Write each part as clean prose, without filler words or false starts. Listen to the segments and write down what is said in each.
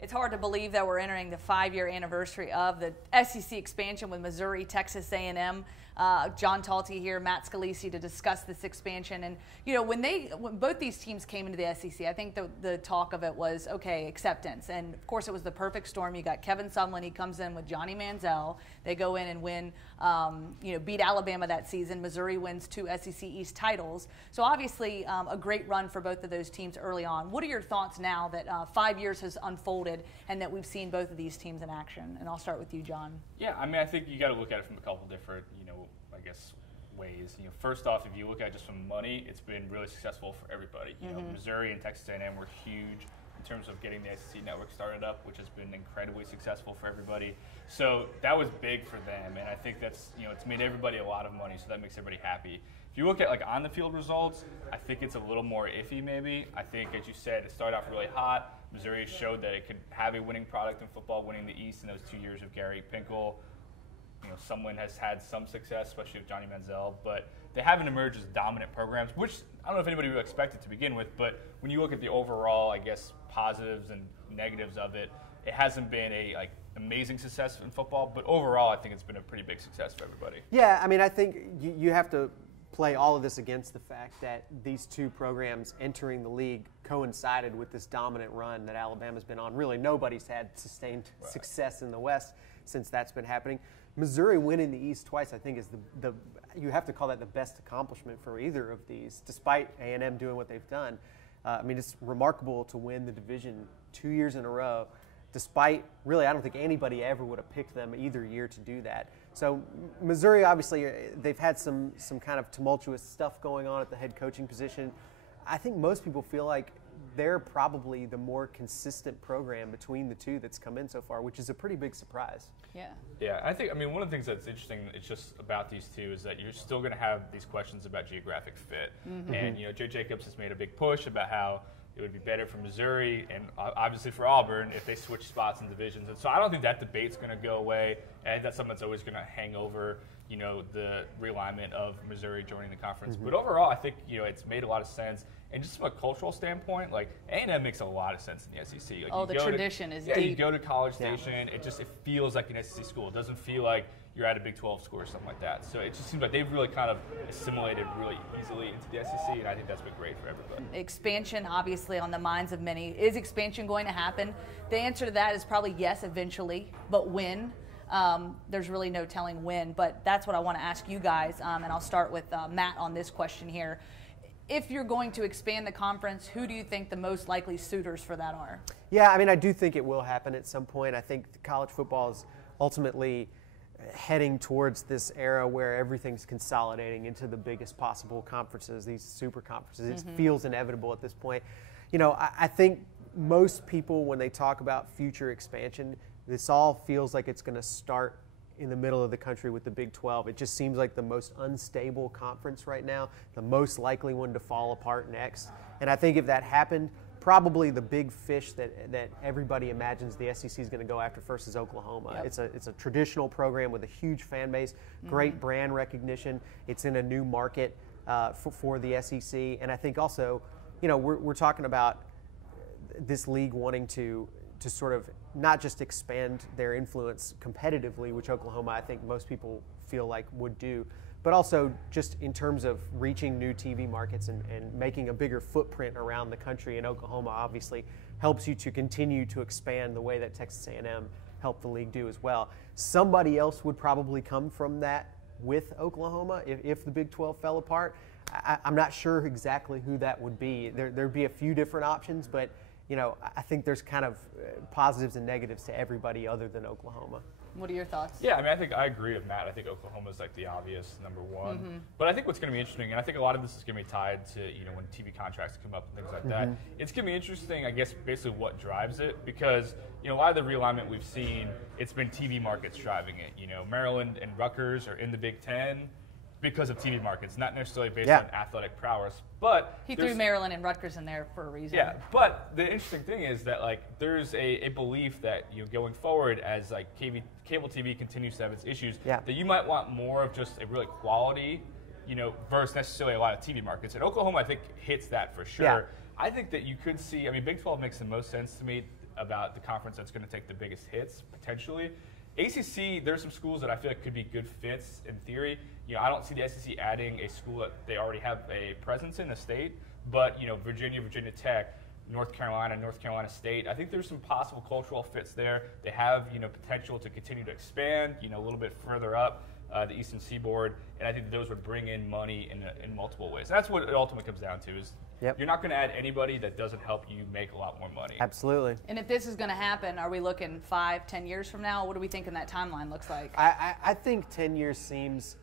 It's hard to believe that we're entering the 5-year anniversary of the SEC expansion with Missouri, Texas A&M. John Talty here, Matt Scalici to discuss this expansion. And, you know, when both these teams came into the SEC, I think the talk of it was, okay, acceptance. And, of course, it was the perfect storm. You got Kevin Sumlin. He comes in with Johnny Manziel. They go in and win, beat Alabama that season. Missouri wins 2 SEC East titles. So, obviously, a great run for both of those teams early on. What are your thoughts now that 5 years has unfolded and that we've seen both of these teams in action? And I'll start with you, John. Yeah, I mean, I think you got to look at it from a couple different, I guess, ways. First off, if you look at it just from money, it's been really successful for everybody. Missouri and Texas A&M were huge in terms of getting the SEC network started up, which has been incredibly successful for everybody. So that was big for them, and I think that's, it's made everybody a lot of money, so that makes everybody happy. If you look at on the field results, I think it's a little more iffy maybe. I think, as you said, it started off really hot. Missouri showed that it could have a winning product in football, winning the East in those 2 years of Gary Pinkel. Someone has had some success, especially with Johnny Manziel, but they haven't emerged as dominant programs, which I don't know if anybody would expect it to begin with, but when you look at the overall, I guess, positives and negatives of it, it hasn't been a amazing success in football, but overall I think it's been a pretty big success for everybody. Yeah, I mean, I think you have to play all of this against the fact that these two programs entering the league coincided with this dominant run that Alabama's been on. Really, nobody's had sustained success in the West since that's been happening. Missouri winning the East twice, I think, is you have to call that the best accomplishment for either of these, despite A&M doing what they've done. I mean, it's remarkable to win the division 2 years in a row, despite, really, I don't think anybody ever would have picked them either year to do that. So Missouri, obviously, they've had some kind of tumultuous stuff going on at the head coaching position. I think most people feel like they're probably the more consistent program between the two that's come in so far, which is a pretty big surprise. Yeah. Yeah, I think, one of the things that's interesting, it's just about these two, is that you're still going to have these questions about geographic fit. And, Jay Jacobs has made a big push about how it would be better for Missouri and obviously for Auburn if they switch spots in divisions. And so I don't think that debate's going to go away. And I think that's something that's always going to hang over, the realignment of Missouri joining the conference. But overall, I think, it's made a lot of sense. And just from a cultural standpoint, A&M makes a lot of sense in the SEC. The tradition is deep. Yeah, you go to College Station, it feels like an SEC school. It doesn't feel like you're at a Big 12 school or something like that. So it just seems like they've really kind of assimilated really easily into the SEC, and I think that's been great for everybody. Expansion, obviously, on the minds of many. Is expansion going to happen? The answer to that is probably yes, eventually, but when? There's really no telling when, but that's what I want to ask you guys, and I'll start with Matt on this question here. If you're going to expand the conference, who do you think the most likely suitors for that are? Yeah, I do think it will happen at some point. I think college football is ultimately heading towards this era where everything's consolidating into the biggest possible conferences, these super conferences. It feels inevitable at this point. I think most people, when they talk about future expansion, this all feels like it's going to start in the middle of the country with the Big 12. It just seems like the most unstable conference right now, the most likely one to fall apart next. And I think if that happened, probably the big fish that everybody imagines the SEC is going to go after first is Oklahoma. Yep. It's a traditional program with a huge fan base, great brand recognition. It's in a new market for the SEC. And I think also, we're talking about this league wanting to sort of not just expand their influence competitively, which Oklahoma, I think most people feel like would do, but also just in terms of reaching new TV markets and making a bigger footprint around the country. And Oklahoma obviously helps you to continue to expand the way that Texas A&M helped the league do as well. Somebody else would probably come from that with Oklahoma if the Big 12 fell apart. I'm not sure exactly who that would be. There'd be a few different options, but I think there's kind of positives and negatives to everybody other than Oklahoma. What are your thoughts? Yeah, I think I agree with Matt. I think Oklahoma's the obvious number one. But I think what's going to be interesting, and I think a lot of this is going to be tied to, when TV contracts come up and things like that. It's going to be interesting, I guess, basically what drives it, because, a lot of the realignment we've seen, it's been TV markets driving it. Maryland and Rutgers are in the Big Ten because of TV markets, not necessarily based on athletic prowess. But he threw Maryland and Rutgers in there for a reason. Yeah, but the interesting thing is that there's a belief that going forward as cable TV continues to have its issues, that you might want more of just a really quality, versus necessarily a lot of TV markets. And Oklahoma, I think, hits that for sure. Yeah. I think that you could see. Big 12 makes the most sense to me. about the conference that's going to take the biggest hits potentially. ACC, there's some schools that I feel like could be good fits in theory. I don't see the SEC adding a school that they already have a presence in the state, but Virginia, Virginia Tech, North Carolina State, I think there's some possible cultural fits there. They have potential to continue to expand a little bit further up the Eastern Seaboard, and I think those would bring in money in multiple ways. That's what it ultimately comes down to is you're not going to add anybody that doesn't help you make a lot more money. Absolutely. And if this is going to happen, are we looking 5-10 years from now? What do we think that timeline looks like? I think 10 years seems,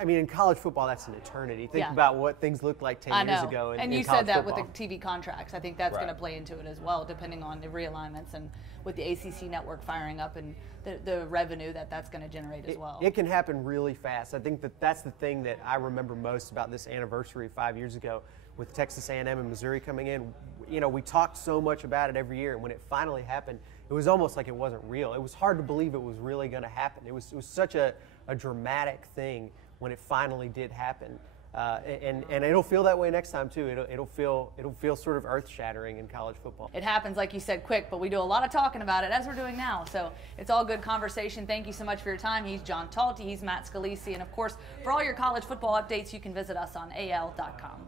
in college football, that's an eternity. Think about what things looked like 10 years ago. And you said that football. With the TV contracts. I think that's going to play into it as well, depending on the realignments and with the ACC network firing up and the revenue that's going to generate as well. It can happen really fast. I think that's the thing that I remember most about this anniversary 5 years ago with Texas A&M and Missouri coming in. We talked so much about it every year, and when it finally happened, it was almost like it wasn't real. It was hard to believe it was really going to happen. It was such a dramatic thing when it finally did happen, and it'll feel that way next time too. It'll feel sort of earth-shattering in college football. It happens, like you said, quick, but we do a lot of talking about it as we're doing now. So it's all good conversation. Thank you so much for your time. He's John Talty. He's Matt Scalici, and of course, for all your college football updates, you can visit us on AL.com.